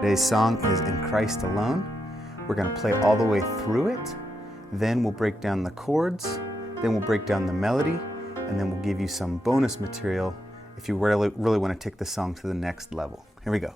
Today's song is In Christ Alone. We're going to play all the way through it, then we'll break down the chords, then we'll break down the melody, and then we'll give you some bonus material if you really want to take the song to the next level. Here we go.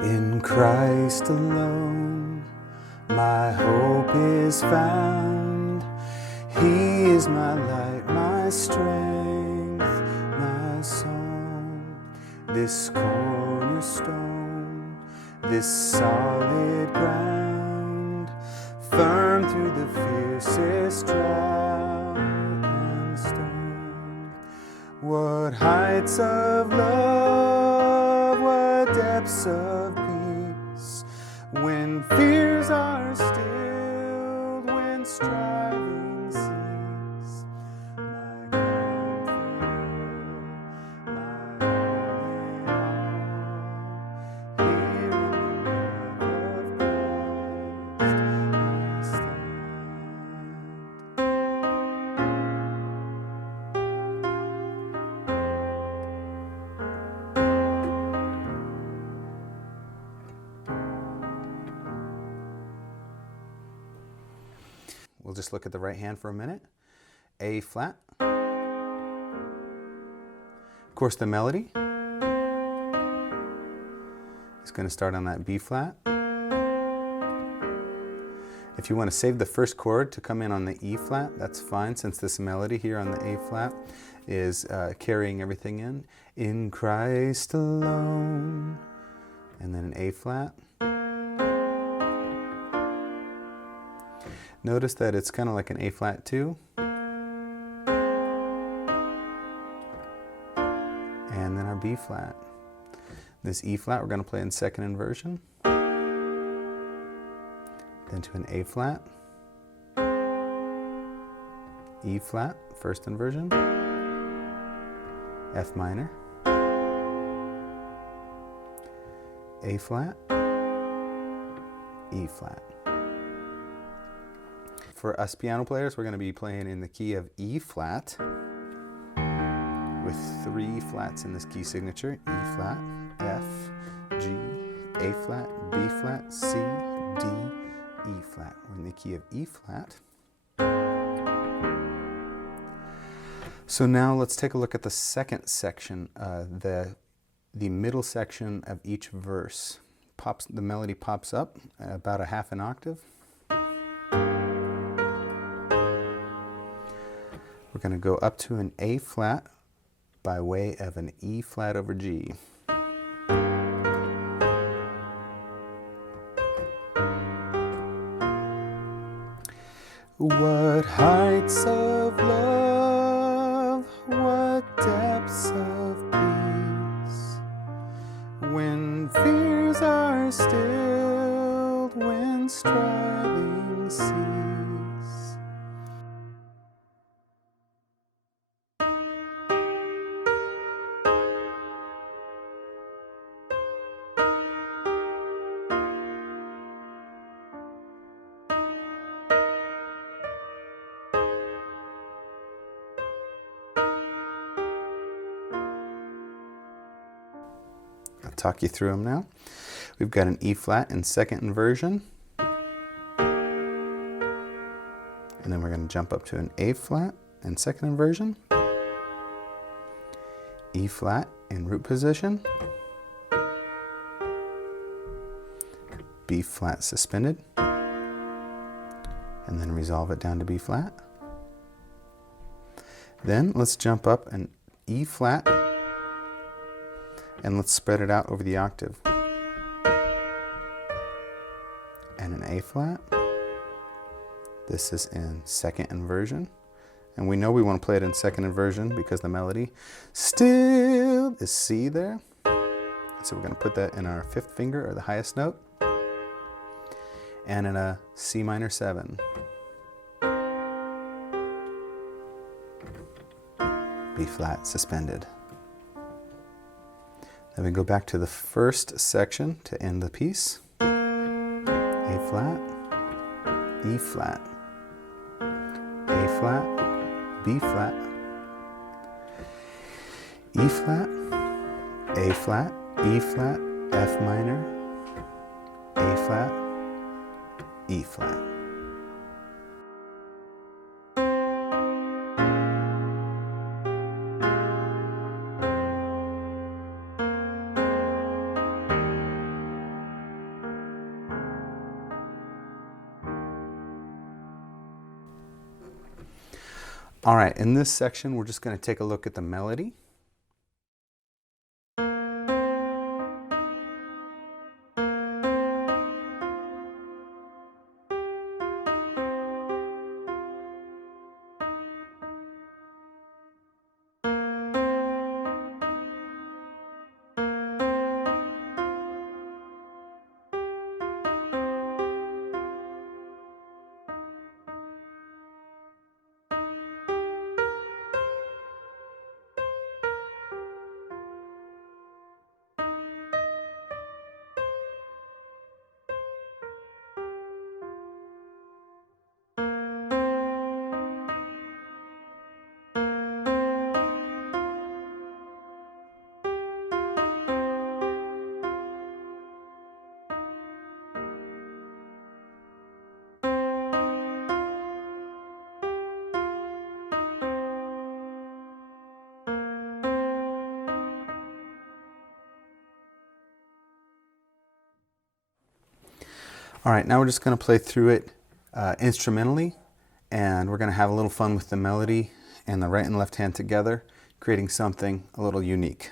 In Christ alone, my hope is found. He is my light, my strength, my song. This cornerstone, this solid ground, firm through the fiercest drought and storm. What heights of love, what depths of peace, when fears are stilled, when strivings cease. My comfort, my all in all, here in the love of Christ I We'll just look at the right hand for a minute. A flat. Of course, the melody is going to start on that B flat. If you want to save the first chord to come in on the E flat, that's fine, since this melody here on the A flat is carrying everything in Christ alone, and then an A flat. Notice that it's kind of like an A flat 2, and then our B flat. This E flat we're going to play in second inversion, then to an A flat, E flat, first inversion, F minor, A flat, E flat. For us piano players, we're going to be playing in the key of E flat with 3 flats in this key signature: E flat, F, G, A flat, B flat, C, D, E flat. We're in the key of E flat. So now let's take a look at the second section, the middle section of each verse. The melody pops up about a half an octave. We're going to go up to an A flat by way of an E flat over G. What heights of love, what depths of peace, when fears are stilled, when strivings cease. I'll talk you through them now. We've got an E flat in second inversion, and then we're going to jump up to an A flat in second inversion, E flat in root position, B flat suspended, and then resolve it down to B flat. Then let's jump up an E flat and let's spread it out over the octave. And an A flat. This is in second inversion. And we know we want to play it in second inversion because the melody still is C there. So we're going to put that in our fifth finger, or the highest note, and in a C minor 7. B flat suspended. Then we go back to the first section to end the piece. A flat, E flat, A flat, B flat, E flat, A flat, E flat, F minor, A flat, E flat. All right, in this section, we're just going to take a look at the melody. All right, now we're just going to play through it instrumentally, and we're going to have a little fun with the melody and the right and left hand together, creating something a little unique.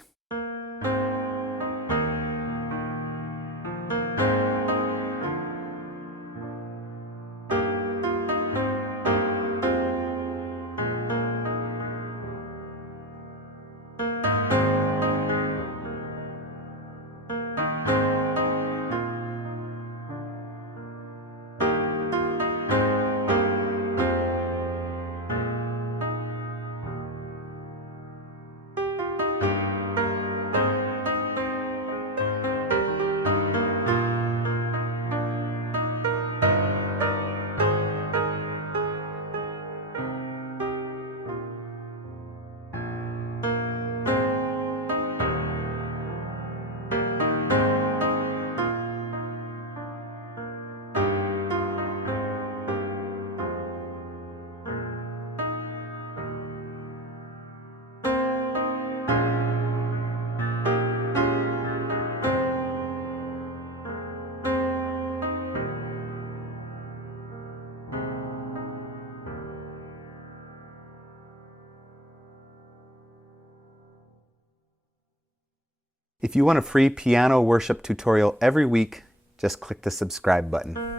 If you want a free piano worship tutorial every week, just click the subscribe button.